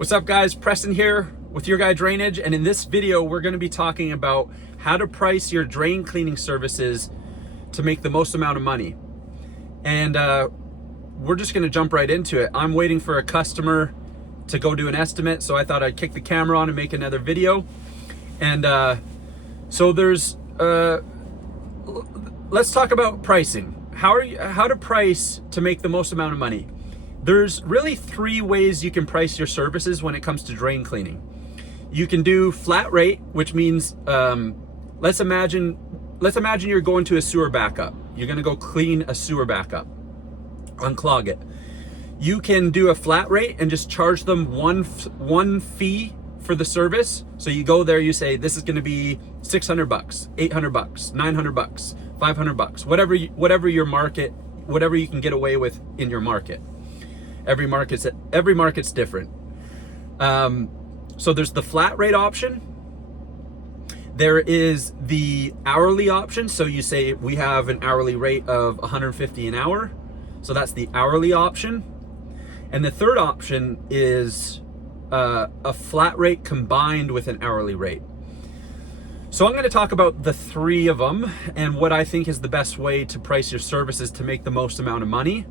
What's up guys, Preston here with Your Guy Drainage, and in this video we're going to be talking about how to price your drain cleaning services to make the most amount of money. And we're just going to jump right into it. I'm waiting for a customer to go do an estimate, so I thought I'd kick the camera on and make another video. And so there's let's talk about pricing. How to price to make the most amount of money. There's really three ways you can price your services when it comes to drain cleaning. You can do flat rate, which means let's imagine you're going to a sewer backup. You're going to go clean a sewer backup, unclog it. You can do a flat rate and just charge them one fee for the service. So you go there, you say this is going to be $600, $800, $900, $500, whatever your market, whatever you can get away with in your market. Every market's different. So there's the flat rate option. There is the hourly option. So you say we have an hourly rate of $150 an hour. So that's the hourly option. And the third option is a flat rate combined with an hourly rate. So I'm going to talk about the three of them and what I think is the best way to price your services to make the most amount of money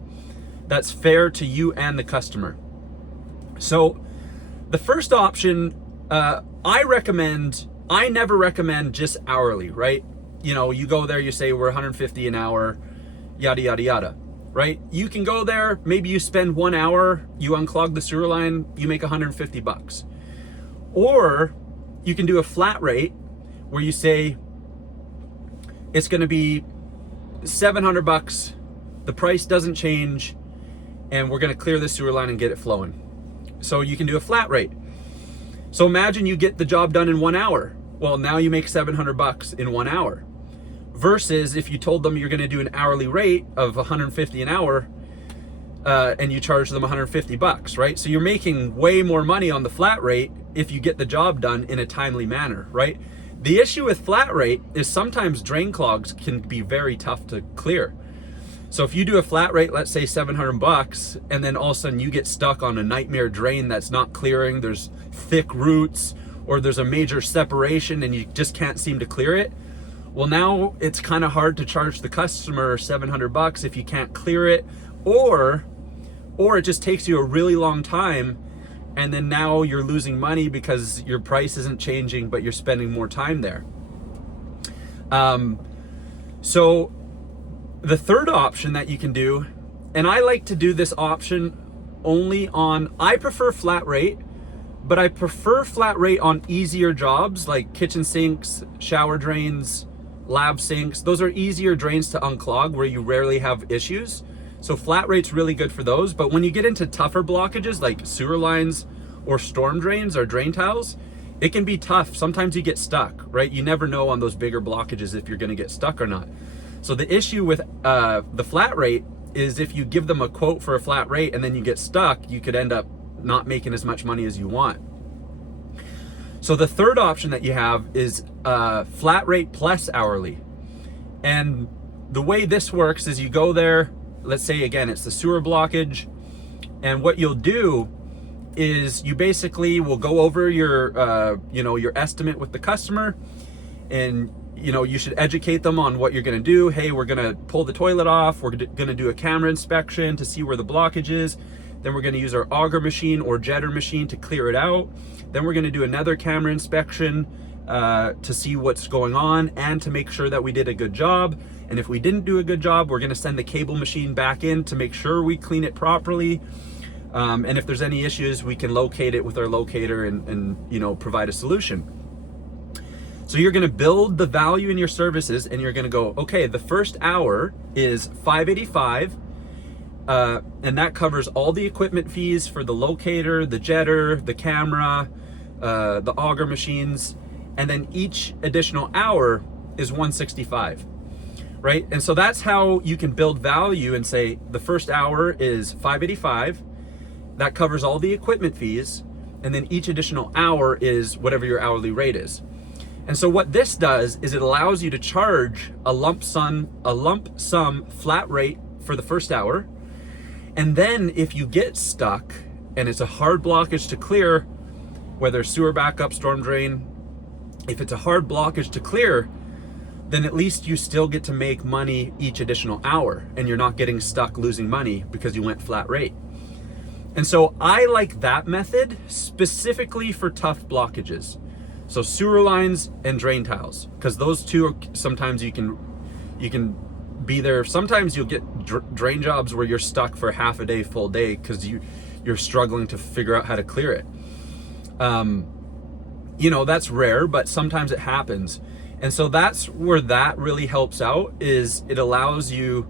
that's fair to you and the customer. So the first option, I never recommend just hourly, right? You know, you go there, you say we're $150 an hour, yada, yada, yada, right? You can go there, maybe you spend 1 hour, you unclog the sewer line, you make $150. Or you can do a flat rate where you say it's gonna be $700, the price doesn't change, and we're gonna clear the sewer line and get it flowing. So you can do a flat rate. So imagine you get the job done in 1 hour. Well, now you make $700 in 1 hour. Versus if you told them you're gonna do an hourly rate of $150 an hour, and you charge them $150, right? So you're making way more money on the flat rate if you get the job done in a timely manner, right? The issue with flat rate is sometimes drain clogs can be very tough to clear. So if you do a flat rate, let's say $700, and then all of a sudden you get stuck on a nightmare drain that's not clearing, there's thick roots, or there's a major separation and you just can't seem to clear it. Well, now it's kind of hard to charge the customer $700 if you can't clear it, or it just takes you a really long time, and then now you're losing money because your price isn't changing, but you're spending more time there. So the third option that you can do, and I like to do this option only on, I prefer flat rate, but I prefer flat rate on easier jobs like kitchen sinks, shower drains, lab sinks. Those are easier drains to unclog where you rarely have issues. So flat rate's really good for those. But when you get into tougher blockages like sewer lines or storm drains or drain tiles, it can be tough. Sometimes you get stuck, right? You never know on those bigger blockages if you're gonna get stuck or not. So the issue with the flat rate is if you give them a quote for a flat rate and then you get stuck, you could end up not making as much money as you want. So the third option that you have is flat rate plus hourly. And the way this works is you go there, let's say again, it's the sewer blockage. And what you'll do is you basically will go over your, your estimate with the customer, and you should educate them on what you're gonna do. Hey, we're gonna pull the toilet off. We're gonna do a camera inspection to see where the blockage is. Then we're gonna use our auger machine or jetter machine to clear it out. Then we're gonna do another camera inspection to see what's going on and to make sure that we did a good job. And if we didn't do a good job, we're gonna send the cable machine back in to make sure we clean it properly. And if there's any issues, we can locate it with our locator and provide a solution. So you're gonna build the value in your services, and you're gonna go, okay, the first hour is $585, and that covers all the equipment fees for the locator, the jetter, the camera, the auger machines, and then each additional hour is $165, right? And so that's how you can build value and say the first hour is $585, that covers all the equipment fees, and then each additional hour is whatever your hourly rate is. And so what this does is it allows you to charge a lump sum flat rate for the first hour. And then if you get stuck and it's a hard blockage to clear, whether sewer backup, storm drain, if it's a hard blockage to clear, then at least you still get to make money each additional hour, and you're not getting stuck losing money because you went flat rate. And so I like that method specifically for tough blockages. So sewer lines and drain tiles, because those two are, sometimes you can be there. Sometimes you'll get drain jobs where you're stuck for half a day, full day, because you're struggling to figure out how to clear it. You know, that's rare, but sometimes it happens. And so that's where that really helps out, is it allows you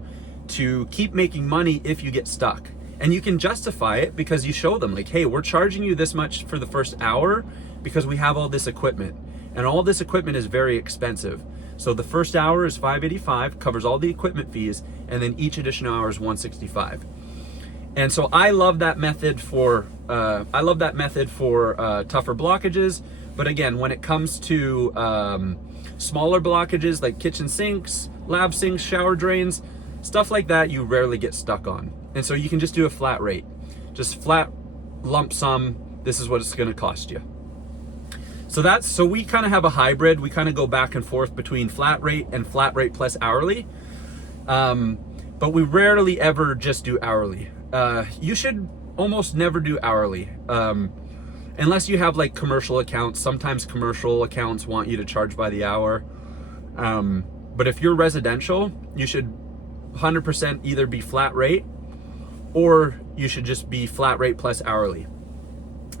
to keep making money if you get stuck. And you can justify it because you show them like, hey, we're charging you this much for the first hour because we have all this equipment, and all this equipment is very expensive. So the first hour is $585, covers all the equipment fees, and then each additional hour is $165. And so I love that method for tougher blockages. But again, when it comes to smaller blockages like kitchen sinks, lab sinks, shower drains, stuff like that, you rarely get stuck on. And so you can just do a flat rate, just flat lump sum. This is what it's going to cost you. So we kind of have a hybrid. We kind of go back and forth between flat rate and flat rate plus hourly. But we rarely ever just do hourly. You should almost never do hourly. Unless you have like commercial accounts. Sometimes commercial accounts want you to charge by the hour. But if you're residential, you should 100% either be flat rate, or you should just be flat rate plus hourly.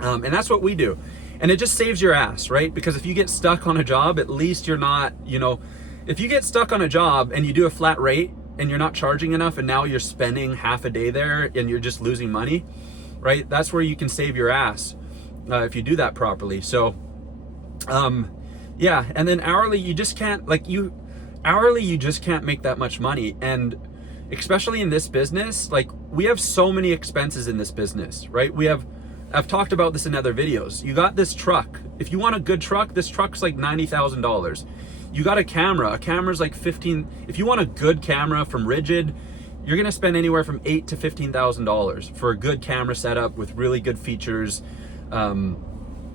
And that's what we do. And it just saves your ass, right? Because if you get stuck on a job, at least you're not, if you get stuck on a job and you do a flat rate and you're not charging enough, and now you're spending half a day there and you're just losing money, right? That's where you can save your ass if you do that properly. So, yeah. And then hourly, you just can't, hourly, you just can't make that much money. And especially in this business, like, we have so many expenses in this business, right? I've talked about this in other videos. You got this truck. If you want a good truck, this truck's like $90,000. You got a camera's like $15,000. If you want a good camera from Rigid, you're gonna spend anywhere from $8,000 to $15,000 for a good camera setup with really good features,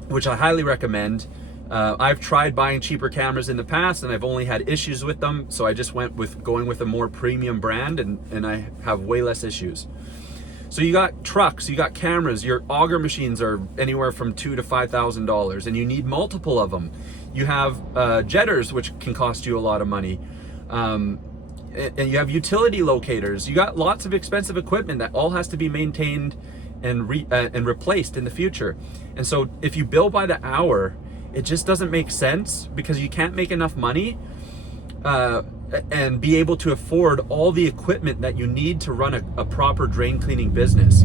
which I highly recommend. I've tried buying cheaper cameras in the past and I've only had issues with them, so I just went with going with a more premium brand, and I have way less issues. So you got trucks, you got cameras, your auger machines are anywhere from $2,000 to $5,000, and you need multiple of them. You have jetters, which can cost you a lot of money. And you have utility locators. You got lots of expensive equipment that all has to be maintained and replaced in the future. And so if you bill by the hour, it just doesn't make sense, because you can't make enough money and be able to afford all the equipment that you need to run a proper drain cleaning business.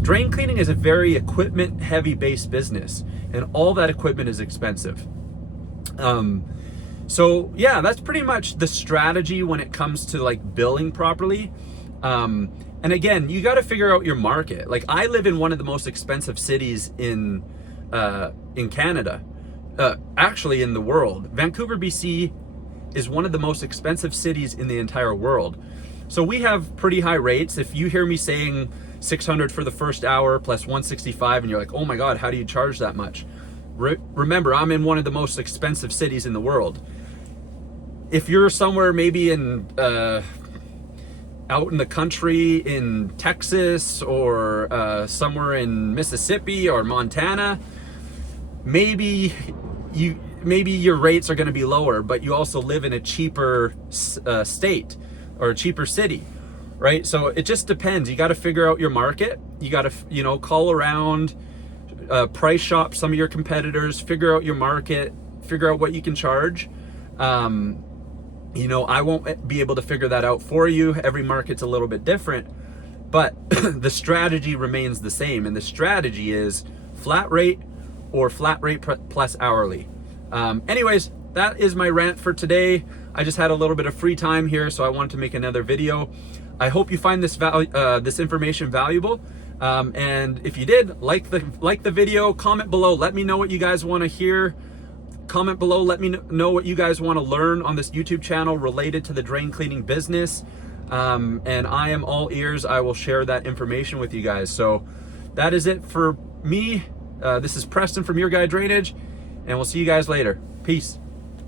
Drain cleaning is a very equipment heavy based business, and all that equipment is expensive. So yeah, that's pretty much the strategy when it comes to like billing properly. And again, you got to figure out your market. Like, I live in one of the most expensive cities in Canada, actually in the world. Vancouver, BC is one of the most expensive cities in the entire world. So we have pretty high rates. If you hear me saying $600 for the first hour plus $165, and you're like, oh my God, how do you charge that much? Remember, I'm in one of the most expensive cities in the world. If you're somewhere maybe in out in the country in Texas, or somewhere in Mississippi or Montana, maybe your rates are going to be lower, but you also live in a cheaper state or a cheaper city, right? So it just depends. You got to figure out your market. You got to, call around, price shop some of your competitors, figure out your market, figure out what you can charge. I won't be able to figure that out for you. Every market's a little bit different, but the strategy remains the same. And the strategy is flat rate or flat rate plus hourly. Anyways, that is my rant for today. I just had a little bit of free time here, so I wanted to make another video. I hope you find this information valuable. And if you did, like the video, comment below, let me know what you guys want to hear. Comment below, let me know what you guys want to learn on this YouTube channel related to the drain cleaning business. And I am all ears. I will share that information with you guys. So that is it for me. This is Preston from Your Guy Drainage, and we'll see you guys later. Peace.